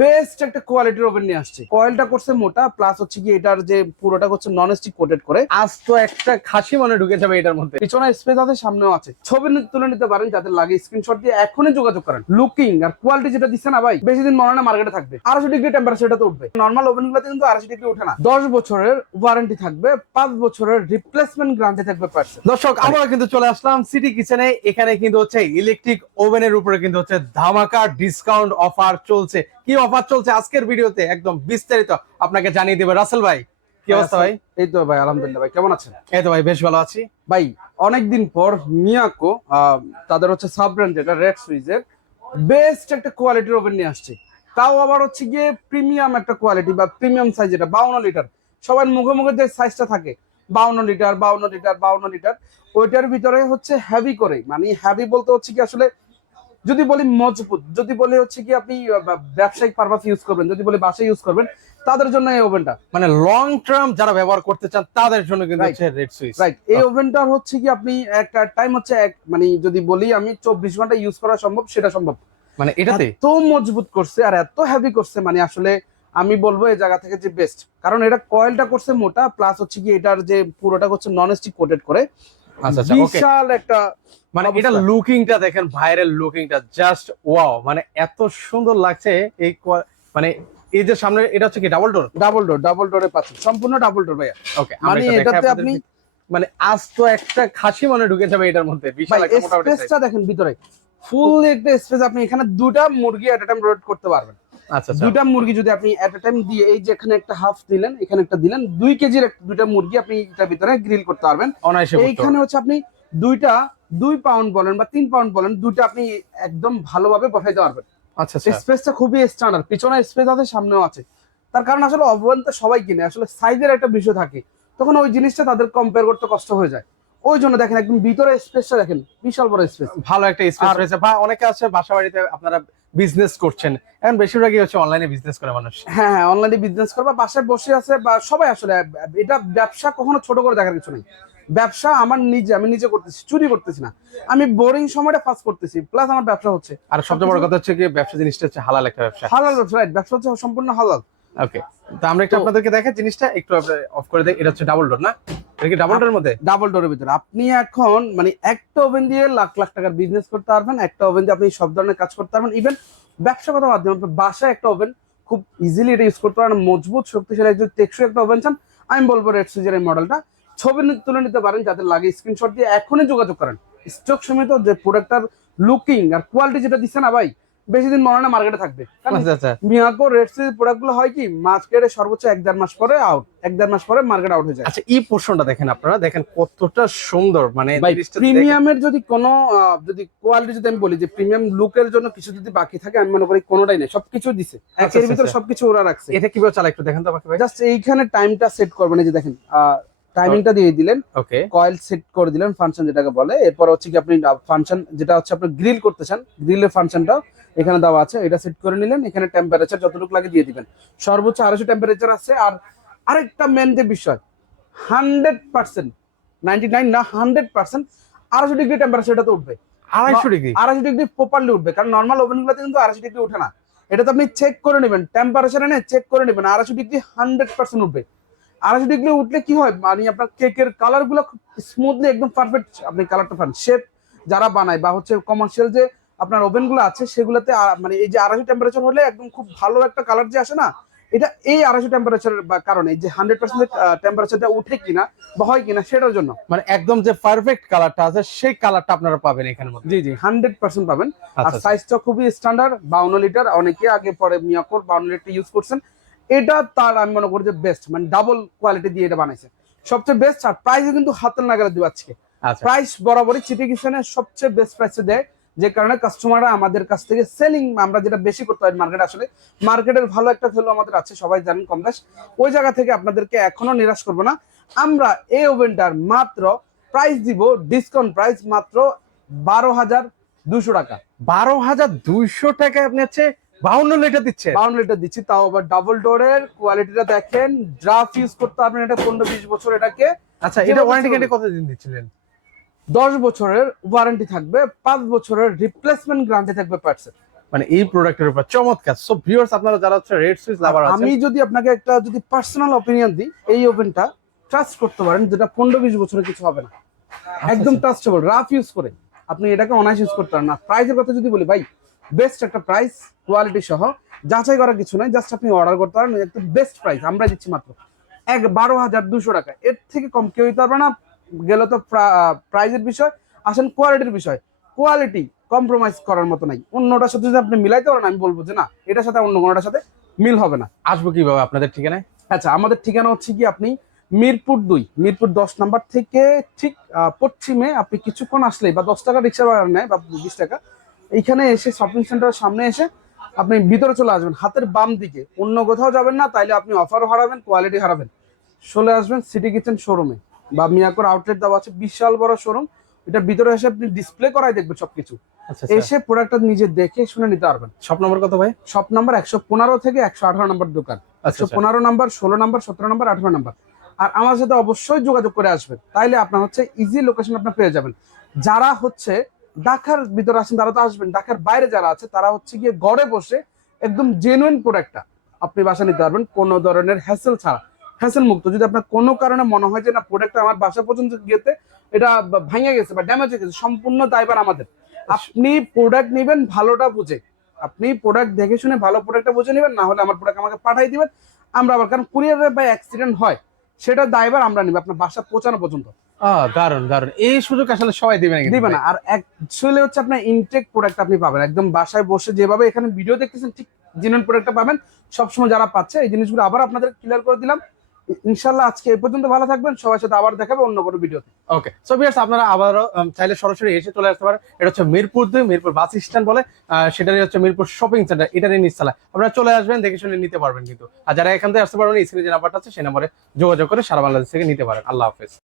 Best একটা কোয়ালিটির oven নিয়ে আসছে। কয়েলটা করছে মোটা প্লাস হচ্ছে কি এটার যে পুরোটা করছে নন স্টিক কোটেড করে আজ তো একটা খাসি মনে ঢুকে যাবে এটার মধ্যে। পিছনে স্পেস আছে সামনেও আছে। ছবি তুলে নিতে পারেন যাদের লাগে স্ক্রিনশট দিয়ে এখনই যোগাযোগ করেন। লুকিং আর কোয়ালিটি যেটা দিচ্ছে না ভাই বেশি দিন মনে না মার্কেটে থাকবে। আড়াইশো ডিগ্রি টেম্পারেচারটা তো উঠবে। নর্মাল ওভেন গুলোতে কিন্তু আড়াইশো ডিগ্রি উঠে না। দশ বছরের ওয়ারেন্টি থাকবে পাঁচ বছরের রিপ্লেসমেন্ট গ্যারান্টি থাকবে পার্সেন্ট দর্শক আমরা কিন্তু চলে আসলাম সিটি কিচেনে এখানে কিন্তু হচ্ছে ইলেকট্রিক ওভেনের উপরে কিন্তু হচ্ছে ধামাকা ডিসকাউন্ট অফার চলছে। কি অফার চলছে আজকের ভিডিওতে? একদম বিস্তারিত আপনাকে জানিয়ে দেবে। রাসেল ভাই কি অবস্থা ভাই? এই তো ভাই আলহামদুলিল্লাহ ভাই কেমন আছেন? এই তো ভাই বেশ ভালো আছি। ভাই অনেকদিন পর মিয়াকো তাদের হচ্ছে সাব ব্র্যান্ড যেটা রেড সুইজের বেস্ট একটা কোয়ালিটির ওভেন নিয়ে আসছে। তাও আবার হচ্ছে গিয়ে প্রিমিয়াম একটা কোয়ালিটি বা প্রিমিয়াম সাইজ এটা বাউন্ন লিটার। সবার মুখে মুখে যে সাইজটা থাকে বাউন্ন লিটার বাউন্ন লিটার বাউন্ন লিটার ওইটার ভিতরে হচ্ছে হেভি করে মানে হেভি বলতে হচ্ছে কি আসলে যদি বলি মজবুত যদি বলি হচ্ছে কি আপনি ব্যবসায়িক পারপাস ইউজ করবেন যদি বলি বাসায় ইউজ করবেন তাদের জন্য এই ওভেনটা মানে লং টার্ম যারা ব্যবহার করতে চান তাদের জন্য কিন্তু. হচ্ছে রেড সুইচ রাইট এই ওভেনটার হচ্ছে কি আপনি একটা টাইম হচ্ছে এক মানে যদি বলি আমি চব্বিশ ঘণ্টা ইউজ করা সম্ভব সেটা সম্ভব। মানে এটাতে? এত মজবুত করছে আর এত হেভি করছে মানে আসলে আমি বলব এই জায়গা থেকে যে বেস্ট কারণ এটা কয়েলটা করছে মোটা প্লাস হচ্ছে কি এটার যে পুরোটা করছে নন স্টিক কোটেড করে। আচ্ছা আচ্ছা বিশাল একটা মানে এটা লুকিংটা দেখেন ভাইরাল লুকিংটা জাস্ট ওয়াও মানে এত সুন্দর লাগছে এই মানে এই যে সামনে এটা হচ্ছে কি double door double door double ডোরে পাচ্ছেন। সম্পূর্ণ ডাবল ডোর ভাইয়া। ওকে মানে এটাতে আপনি মানে আজ তো একটা খাসি মনে ঢুকে যাবে এটার মধ্যে। বিশাল একটা মোটামুটি স্পেসটা দেখেন ভিতরে। ফুল একটা স্পেস আপনি এখানে দুটা মুরগি এট টাইম করতে পারবেন। আচ্ছা আচ্ছা। দুইটা মুরগি যদি আপনি এট এ টাইম দিয়ে এই যে এখানে একটা হাফ দিলেন এখানে একটা দিলেন দুই কেজির দুইটা মুরগি আপনি এটার ভিতরে গ্রিল করতে পারবেন। এইখানে হচ্ছে আপনি দুইটা দুই পাউন্ড বলেন বা তিন পাউন্ড বলেন দুইটা আপনি একদম ভালোভাবে বসাইতে পারবেন। আচ্ছা আচ্ছা। স্পেসটা খুবই স্ট্যান্ডার্ড পিছনে স্পেস আছে সামনেও আছে। তার কারণ আসলে অবয়ন তো সবাই কিনে আসলে সাইজের একটা বিষয় থাকে। তখন ওই জিনিসটা তাদের কম্পেয়ার করতে কষ্ট হয়ে যায়। ওই জন্য দেখেন একদম ভিতরে স্পেসটা দেখেন বিশাল বড় স্পেস ভালো একটা স্পেস রয়েছে। বা অনেকে আছে বাসা বাড়িতে আপনারা বিজনেস করছেন। এখন বেশিরভাগই হচ্ছে অনলাইনে বিজনেস করে মানুষ। হ্যাঁ হ্যাঁ অনলাইনে বিজনেস করে বা বাসায় বসে আছে বা সবাই আসলে এটা ব্যবসা কখনো ছোট করে দেখার কিছু নেই। ব্যবসা আমার নিজে আমি নিজে করতেছি চুরি করতেছি না। আমি বোরিং সময়টা পাস করতেছি প্লাস আমার ব্যবসা হচ্ছে। আর সবচেয়ে বড় কথা হচ্ছে কি ব্যবসা জিনিসটা হচ্ছে হালাল একটা ব্যবসা। হালাল ব্যবসা রাইট ব্যবসা হচ্ছে সম্পূর্ণ হালাল। ওকে তো আমরা একটু আপনাদেরকে দেখাই জিনিসটা একটু অফ করে দেই। এটা হচ্ছে ডাবল ডোর না? এটা কি ডাবল ডোর মধ্যে? ডাবল ডোরের ভিতরে। আপনি এখন মানে একটা ওভেন দিয়ে লাখ লাখ টাকার বিজনেস করতে পারবেন একটা ওভেন দিয়ে আপনি সব ধরনের কাজ করতে পারবেন। ইভেন ব্যবসাগত মাধ্যমে আপনার বাসায় একটা ওভেন খুব ইজিলি এটা ইউজ করতে পারেন। মজবুত শক্তিশালী একজন টেকসই একটা ওভেন চান আমি বলব রেড সুইজের এই মডেলটা ছবি তুলে নিতে পারেন যাদের লাগে স্ক্রিনশট দিয়ে এখনই যোগাযোগ করেন। স্টক সমেত যে প্রোডাক্টটার লুকিং আর কোয়ালিটি যেটা দিচ্ছে না ভাই বেশি দিন মনে হয় না মার্কেটে থাকবে মিয়াকো রেড সুইজ প্রোডাক্টগুলো হয় কি মার্কেটে সর্বোচ্চ এক দেড় মাস পরে আউট এক দেড় মাস পরে মার্কেট আউট হয়ে যায়। আচ্ছা এই পোর্শনটা দেখেন আপনারা দেখেন কতটা সুন্দর মানে প্রিমিয়ামের যদি কোনো যদি কোয়ালিটি যদি আমি বলি যে প্রিমিয়াম লুকের জন্য কিছু যদি বাকি থাকে আমি মনে করি কোনোটাই নেই সবকিছু দিছে। আচ্ছা, একের আচ্ছা, ভিতরে আচ্ছা। সবকিছু ওরা রাখছে। এটা কীভাবে চালা একটু দেখেন তো আমাকে ভাই। জাস্ট এইখানে টাইমটা সেট করবেন এই যে দেখেন টাইমিংটা দিয়ে দিলেন। ওকে কয়েল সেট করে দিলেন ফাংশন যেটাকে বলে। এরপর হচ্ছে কি আপনি ফাংশন যেটা হচ্ছে আপনি গ্রিল করতে চান গ্রিলের ফাংশনটা এখানে দেওয়া আছে। এটা সেট করে নিলেন এখানে টেম্পারেচার যতটুকু লাগে দিয়ে দিবেন। সর্বোচ্চ আড়াইশো টেম্পারেচার আছে। আর আরেকটা মেন যে বিষয় হান্ড্রেড পার্সেন্ট নাইনটি নাইন না হান্ড্রেড পার্সেন্ট আড়াইশো ডিগ্রি টেম্পারেচারটা তো উঠবে। আড়াইশো ডিগ্রি আড়াইশো ডিগ্রি প্রপারলি উঠবে। কারণ নর্মাল ওভেন গুলোতে কিন্তু আড়াইশো ডিগ্রি উঠে না। এটা তো আপনি চেক করে নেবেন। টেম্পারেচার এনে চেক করে নেবেন। আড়াইশো ডিগ্রি হান্ড্রেড পার্সেন্ট উঠবে। আড়াইশো ডিগ্রি উঠলে কি হয়? মানে আপনার কেকের কালারগুলো স্মুথলি একদম পারফেক্ট আপনি কালারটা পান। শেপ যারা বানায় বা হচ্ছে কমার্শিয়াল যে আপনার ওভেনগুলো আছে সেগুলোতে মানে এই যে আড়াইশো টেম্পারেচার হলে একদম খুব ভালো একটা কালার যে আসে না এটা এই আড়াইশো টেম্পারেচারের কারণে যে হান্ড্রেড পার্সেন্ট টেম্পারেচারটা উঠে কিনা বা হয় কিনা সেটার জন্য। মানে একদম যে পারফেক্ট কালারটা আছে সেই কালারটা আপনারা পাবেন মধ্যে। জি জি হান্ড্রেড পার্সেন্ট পাবেন। আর আচ্ছা আচ্ছা। সাইজটা খুবই স্ট্যান্ডার্ড বাউন্ন লিটার অনেকে আগে পরে মিয়াকোর বাউন্ন লিটার ইউজ করছেন। এটা তার আমি মনে করি যে বেস্ট মানে ডাবল কোয়ালিটি দিয়ে এটা বানাইছে। সবচেয়ে বেস্ট আর প্রাইসও কিন্তু হাতের নাগালে দিবে আজকে। আচ্ছা। প্রাইস বরাবরই চিটি কিচেনের সবচেয়ে বেস্ট প্রাইসে দেয় যে কারণে কাস্টমাররা আমাদের কাছ থেকে সেলিং আমরা যেটা বেশি করতে হয় মার্কেট আসলে মার্কেটের ভালো একটা ভ্যালু আমাদের আছে সবাই জানেন কম ওই জায়গা থেকে আপনাদেরকে এখনও নিরাশ করব না। আমরা এই ওভেনটার মাত্র প্রাইস দিব ডিসকাউন্ট প্রাইস মাত্র বারো হাজার দুশো টাকা। বারো হাজার দুইশো টাকায় আপনি হচ্ছে বাউন্ন লিটার দিচ্ছে। বাউন্ন লিটার দিচ্ছি তাও আবার ডাবল ডোরের কোয়ালিটিটা দেখেন ড্রাফট ইউজ করতে পারবেন এটা পনেরো বিশ বছর এটাকে। আচ্ছা এটা ওয়ারেন্টি। গ্যারান্টি কতদিন দিচ্ছিলেন? দশ বছরের ওয়ারেন্টি থাকবে পাঁচ বছরের রিপ্লেসমেন্ট গ্যারান্টি থাকবে পার্টসের মানে এই প্রোডাক্টের উপর চমৎকার। সো ভিউয়ার্স আপনারা যারা হচ্ছে রেড সুইচ লাভার আছেন আমি যদি আপনাকে একটা যদি পার্সোনাল অপিনিয়ন দিই এই ওভেনটা ট্রাস্ট করতে পারেন যেটা পনেরো বিশ বছরে কিছু হবে না। একদম ট্রাস্টেবল রাফ ইউজ করে। আপনি এটাকে অনায়াস ইউজ করতে পারেন না। প্রাইসের কথা যদি বলি ভাই বেস্ট একটা প্রাইস কোয়ালিটি সহ। যাচাই করার কিছু নাই জাস্ট আপনি অর্ডার করতে পারেন একটু বেস্ট প্রাইস আমরা দিচ্ছি মাত্র। এক বারো হাজার দুশো টাকা। এর থেকে কম কেউ দিতে পারবে না। গেল তো প্রাইজের বিষয়। আসেন কোয়ালিটির বিষয়। কোয়ালিটি কম্প্রোমাইজ করার মতো নাই। অন্যটার সাথে যদি আপনি মিলাইতে পারেন আমি বলব যে না এটার সাথে অন্য কোনোটার সাথে মিল হবে না। আসব কীভাবে আপনাদের ঠিকানায়? আচ্ছা আমাদের ঠিকানা হচ্ছে কি আপনি মিরপুর দুই মিরপুর দশ নাম্বার থেকে ঠিক পশ্চিমে আপনি কিছুক্ষণ আসলেই বা দশ টাকা রিক্সা ভাড়া নেয় বা বিশ টাকা এইখানে এসে শপিং সেন্টারের সামনে এসে আপনি ভিতরে চলে আসবেন হাতের বাম দিকে। অন্য কোথাও যাবেন না তাইলে আপনি অফারও হারাবেন কোয়ালিটি হারাবেন। চলে আসবেন সিটি কিচেন শোরুমে বা মিয়াকোর আউটলেট দেওয়া আছে বিশাল বড় শোরুম এটা ভিতরে এসে আপনি ডিসপ্লে করাই দেখবেন সবকিছু। আচ্ছা এসে প্রোডাক্টটা নিজে দেখে শুনে নিতে পারবেন। শপ নম্বর কত ভাই? শপ নাম্বার একশো পনেরো থেকে একশো আঠারো নম্বর দোকান। আচ্ছা একশো পনেরো নম্বর ষোলো নম্বর সতেরো নম্বর আঠারো নাম্বার। আর আমার সাথে অবশ্যই যোগাযোগ করে আসবেন। তাইলে আপনার হচ্ছে ইজি লোকেশন আপনার পেয়ে যাবেন। যারা হচ্ছে ঢাকার ভিতরে আসেন তারা তো আসবেন। ঢাকার বাইরে যারা আছে, তারা হচ্ছে গিয়ে ঘরে বসে একদম জেনুইন প্রোডাক্টটা আপনি বাসা নিতে পারবেন, কোনো ধরনের হ্যাসেল ছাড়া। হ্যাসেল মুক্ত। যদি আপনার কোনো কারণে মনে হয় যে, না প্রোডাক্টটা আমার বাসা পর্যন্ত গিয়েতে এটা ভাঙে গেছে বা ড্যামেজ হয়ে গেছে, সম্পূর্ণ দায়বার আমাদের। আপনি প্রোডাক্ট নেবেন, ভালোটা বুঝে। আপনি প্রোডাক্ট দেখে শুনে ভালো প্রোডাক্টটা বুঝে নেবেন, না হলে আমার প্রোডাক্ট আমাকে পাঠাই দিবেন। আমরা আবার, কারণ কুরিয়ারে বা অ্যাক্সিডেন্ট হয়, সেটা দায়বার আমরা নিব, আপনার বাসা পৌঁছানো পর্যন্ত। দারুণ দারুণ এই সুযোগ আসলে সবাই দিবে নাকি দিবে না। আর অ্যাকচুয়ালি হচ্ছে আপনার ইনটেক প্রোডাক্ট আপনি পাবেন। একদম বাসায় বসে যেভাবে এখানে ভিডিও দেখতেছেন ঠিক জেনুইন প্রোডাক্টটা পাবেন। সবসময় যারা পাচ্ছে এই জিনিসগুলো আবার আপনাদের ক্লিয়ার করে দিলাম। ইনশাল্লাহ আজকে এই পর্যন্ত ভালো থাকবেন। সবার সাথে আবার দেখাবে অন্য কোনো ভিডিওতে ওকে সো ভিউয়ার্স আপনারা আবারও চাইলে সরাসরি এসে চলে আসতে পারেন। এটা হচ্ছে মিরপুর দুই মিরপুর বাস স্ট্যান্ড বলে। সেটারই হচ্ছে মিরপুর শপিং সেন্টার এটারই নিচতলা আপনারা চলে আসবেন দেখে শুনে নিতে পারবেন কিন্তু। আর যারা এখান থেকে আসতে পারবেন স্ক্রিনে যে নাম্বারটা আছে সেই নম্বরে যোগাযোগ করে সারা বাংলাদেশ থেকে নিতে পারেন। আল্লাহ হাফেজ।